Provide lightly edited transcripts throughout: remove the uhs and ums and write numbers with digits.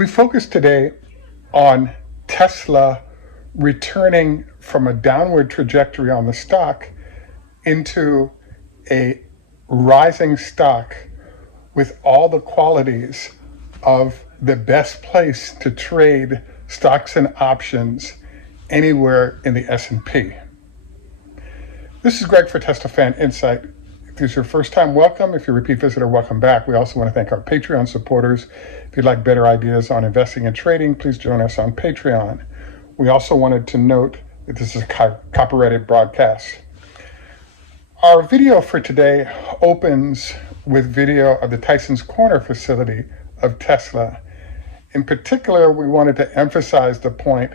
We focus today on Tesla returning from a downward trajectory on the stock into a rising stock with all the qualities of the best place to trade stocks and options anywhere in the S&P. This is Greg for Teslafaninsight. If this is your first time, welcome. If you're a repeat visitor, welcome back. We also want to thank our Patreon supporters. If you'd like better ideas on investing and trading, please join us on Patreon. We also wanted to note that this is a copyrighted broadcast. Our video for today opens with video of the Tyson's Corner facility of Tesla. In particular, we wanted to emphasize the point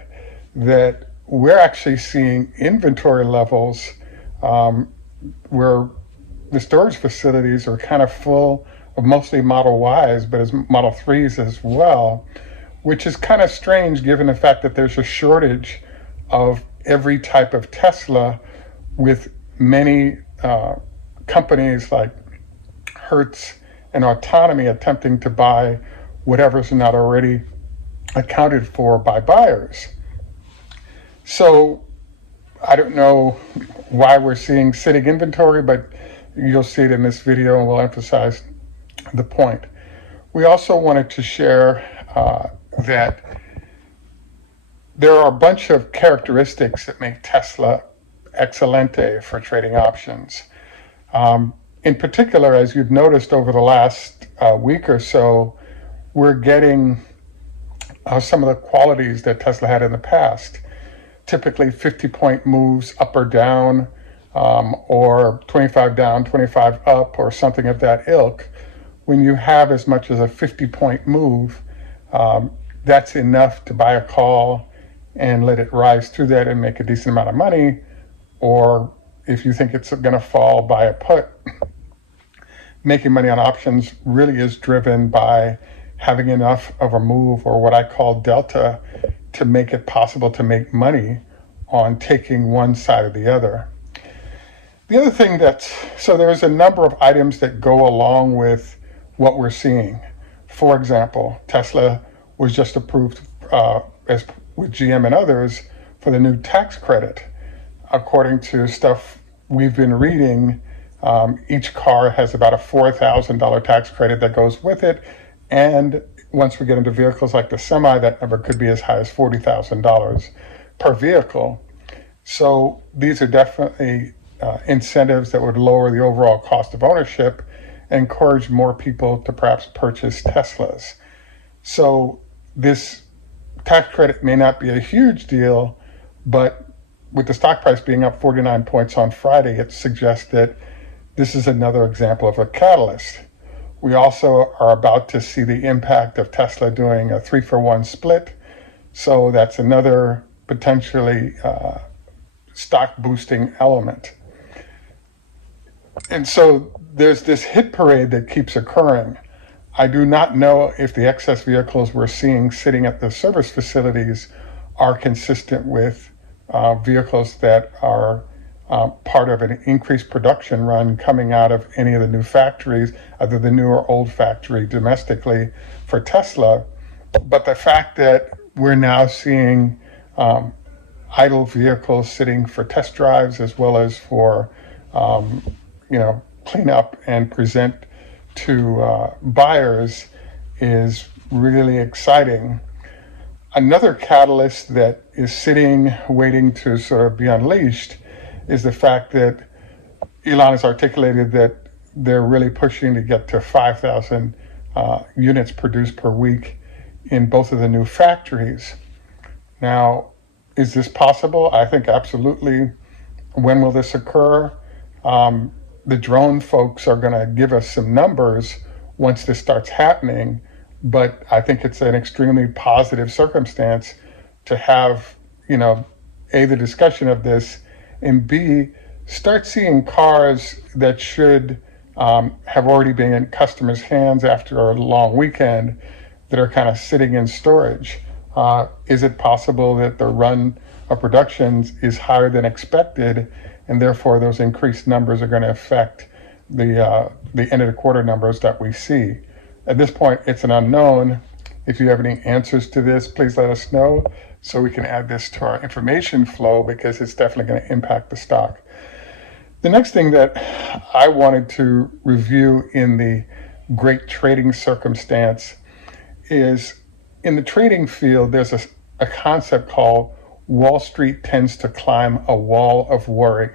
that we're actually seeing inventory levels where the storage facilities are kind of full of mostly Model Ys, but as Model 3s as well, which is kind of strange given the fact that there's a shortage of every type of Tesla, with many companies like Hertz and Autonomy attempting to buy whatever's not already accounted for by buyers. So I don't know why we're seeing sitting inventory, but you'll see it in this video and we'll emphasize the point. We also wanted to share that there are a bunch of characteristics that make Tesla excelente for trading options. In particular, as you've noticed over the last week or so, we're getting some of the qualities that Tesla had in the past. Typically 50-point moves up or down, or 25 down, 25 up, or something of that ilk. When you have as much as a 50-point move, that's enough to buy a call and let it rise through that and make a decent amount of money. Or if you think it's going to fall, buy a put. Making money on options really is driven by having enough of a move, or what I call delta, to make it possible to make money on taking one side or the other. The other thing so there's a number of items that go along with what we're seeing. For example, Tesla was just approved as with GM and others for the new tax credit. According to stuff we've been reading, each car has about a $4,000 tax credit that goes with it. And once we get into vehicles like the Semi, that number could be as high as $40,000 per vehicle. So these are definitely incentives that would lower the overall cost of ownership and encourage more people to perhaps purchase Teslas. So this tax credit may not be a huge deal, but with the stock price being up 49 points on Friday, it suggests that this is another example of a catalyst. We also are about to see the impact of Tesla doing a 3-for-1 split. So that's another potentially stock boosting element. And so there's this hit parade that keeps occurring. I do not know if the excess vehicles we're seeing sitting at the service facilities are consistent with vehicles that are part of an increased production run coming out of any of the new factories, either the new or old factory domestically for Tesla. But the fact that we're now seeing idle vehicles sitting for test drives, as well as for clean up and present to buyers, is really exciting. Another catalyst that is sitting, waiting to sort of be unleashed, is the fact that Elon has articulated that they're really pushing to get to 5,000 units produced per week in both of the new factories. Now, is this possible? I think absolutely. When will this occur? The drone folks are going to give us some numbers once this starts happening, but I think it's an extremely positive circumstance to have, A, the discussion of this, and B, start seeing cars that should have already been in customers' hands after a long weekend that are kind of sitting in storage. Is it possible that the run of productions is higher than expected, and therefore those increased numbers are going to affect the end of the quarter numbers that we see? At this point, it's an unknown, If you have any answers to this, please let us know so we can add this to our information flow, because it's definitely going to impact the stock. The next thing that I wanted to review in the great trading circumstance is, in the trading field, there's a concept called Wall Street tends to climb a wall of worry.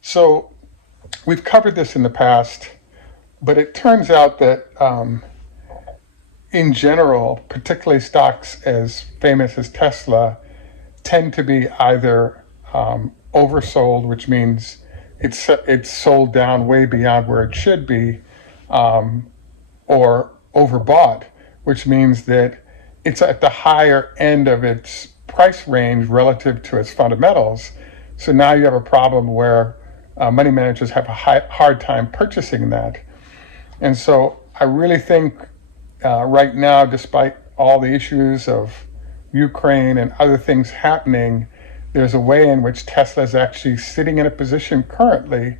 So we've covered this in the past, but it turns out that in general, particularly stocks as famous as Tesla, tend to be either oversold, which means it's sold down way beyond where it should be, or overbought, which means that it's at the higher end of its price range relative to its fundamentals. So now you have a problem where money managers have a hard time purchasing that. And so I really think right now, despite all the issues of Ukraine and other things happening, there's a way in which Tesla is actually sitting in a position currently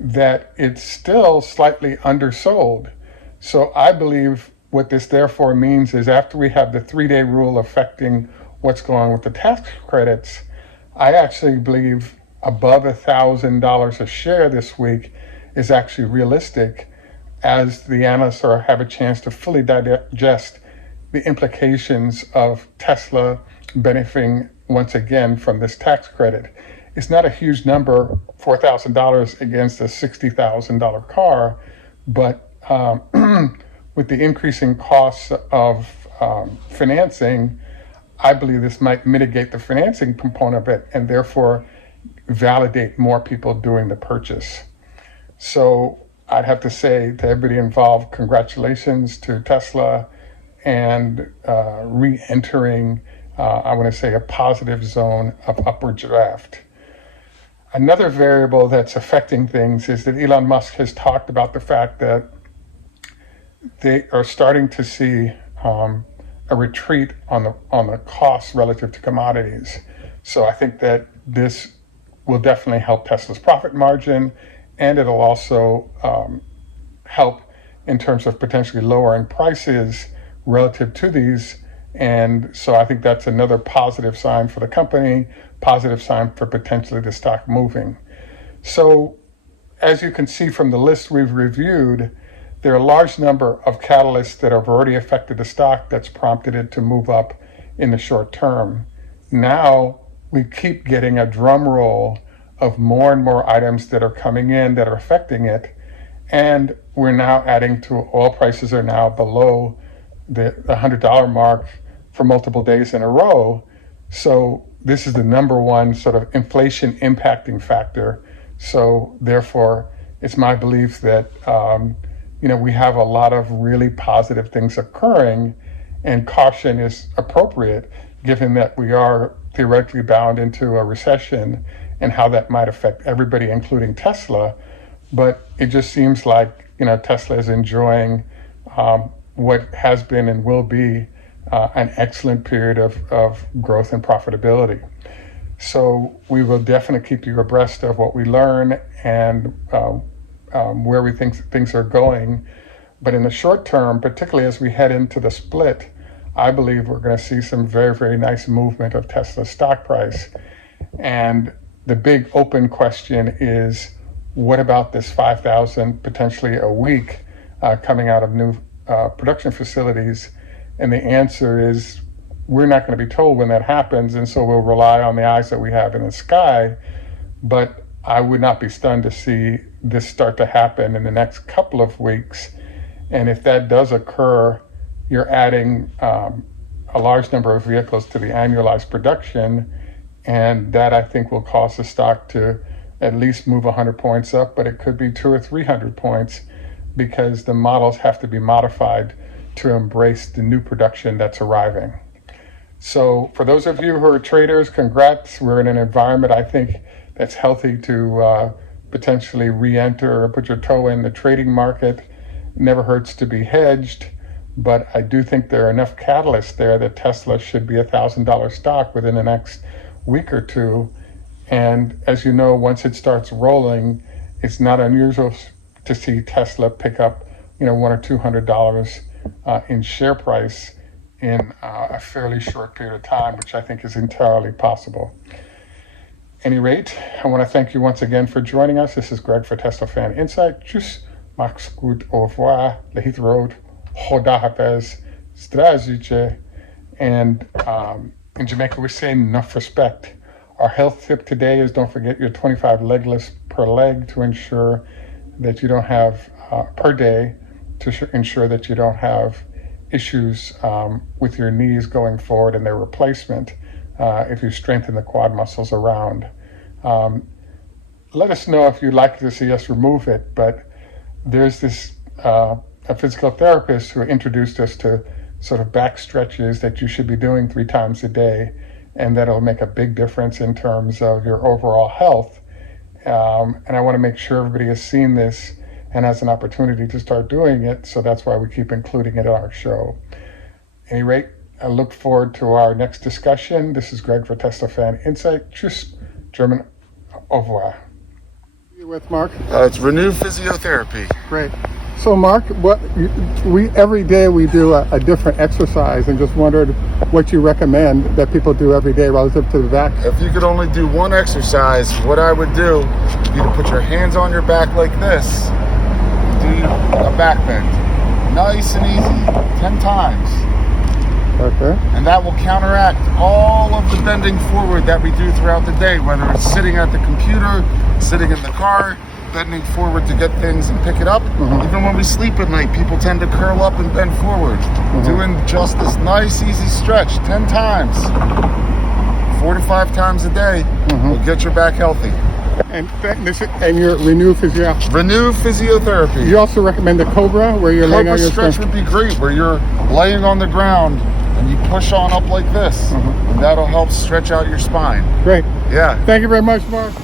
that it's still slightly undersold. So I believe what this therefore means is, after we have the 3-day rule affecting what's going on with the tax credits, I actually believe above $1,000 a share this week is actually realistic, as the analysts have a chance to fully digest the implications of Tesla benefiting once again from this tax credit. It's not a huge number, $4,000 against a $60,000 car, but with the increasing costs of financing, I believe this might mitigate the financing component of it and therefore validate more people doing the purchase. So I'd have to say to everybody involved, congratulations to Tesla and re-entering, I want to say, a positive zone of upward draft. Another variable that's affecting things is that Elon Musk has talked about the fact that they are starting to see a retreat on the costs relative to commodities. So I think that this will definitely help Tesla's profit margin, and it'll also help in terms of potentially lowering prices relative to these. And so I think that's another positive sign for the company, positive sign for potentially the stock moving. So as you can see from the list we've reviewed, there are a large number of catalysts that have already affected the stock that's prompted it to move up in the short term. Now we keep getting a drum roll of more and more items that are coming in that are affecting it. And we're now adding to oil prices are now below the $100 mark for multiple days in a row. So this is the number one sort of inflation impacting factor. So therefore, it's my belief that we have a lot of really positive things occurring, and caution is appropriate given that we are theoretically bound into a recession and how that might affect everybody, including Tesla. But it just seems like Tesla is enjoying what has been and will be an excellent period of growth and profitability. So we will definitely keep you abreast of what we learn and where we think things are going. But in the short term, particularly as we head into the split, I believe we're going to see some very, very nice movement of Tesla's stock price. And the big open question is, what about this 5,000 potentially a week coming out of new production facilities? And the answer is, we're not going to be told when that happens, and so we'll rely on the eyes that we have in the sky. But I would not be stunned to see this start to happen in the next couple of weeks. And if that does occur, you're adding a large number of vehicles to the annualized production, and that I think will cause the stock to at least move 100 points up, but it could be 200 or 300 points because the models have to be modified to embrace the new production that's arriving. So for those of you who are traders, congrats. We're in an environment, I think, that's healthy to potentially re-enter or put your toe in the trading market. It never hurts to be hedged, but I do think there are enough catalysts there that Tesla should be a $1,000 stock within the next week or two. And as you know, once it starts rolling, it's not unusual to see Tesla pick up, $100 or $200 in share price in a fairly short period of time, which I think is entirely possible. At any rate, I want to thank you once again for joining us. This is Greg for Teslafaninsight. Tschüss, macht's gut, au revoir, lehit road, hoda hafez, zdravstvuyte. And in Jamaica, we say enough respect. Our health tip today is don't forget your 25 leg lifts per leg to ensure that you don't have, per day, to ensure that you don't have issues with your knees going forward and their replacement if you strengthen the quad muscles around. Let us know if you'd like to see us remove it, but there's this a physical therapist who introduced us to sort of back stretches that you should be doing 3 times a day, and that'll make a big difference in terms of your overall health. And I want to make sure everybody has seen this and has an opportunity to start doing it, so that's why we keep including it on our show. At any rate, I look forward to our next discussion. This is Greg for Teslafaninsight. Tschüss, German, au revoir. You with Mark? It's Renew Physiotherapy. Great. So Mark, every day we do a different exercise, and just wondered what you recommend that people do every day relative to the back. If you could only do one exercise, what I would do would be to put your hands on your back like this. Do a back bend. Nice and easy, 10 times. Okay. And that will counteract all of the bending forward that we do throughout the day, whether it's sitting at the computer, sitting in the car, bending forward to get things and pick it up. Even when we sleep at night, people tend to curl up and bend forward. Doing just this nice, easy stretch 10 times, 4 to 5 times a day will get your back healthy. And your Renew Physiotherapy. Renew Physiotherapy. You also recommend the Cobra, where you're laying on your stretch would be great, where you're laying on the ground and you push on up like this. And that'll help stretch out your spine. Great. Yeah. Thank you very much, Mark.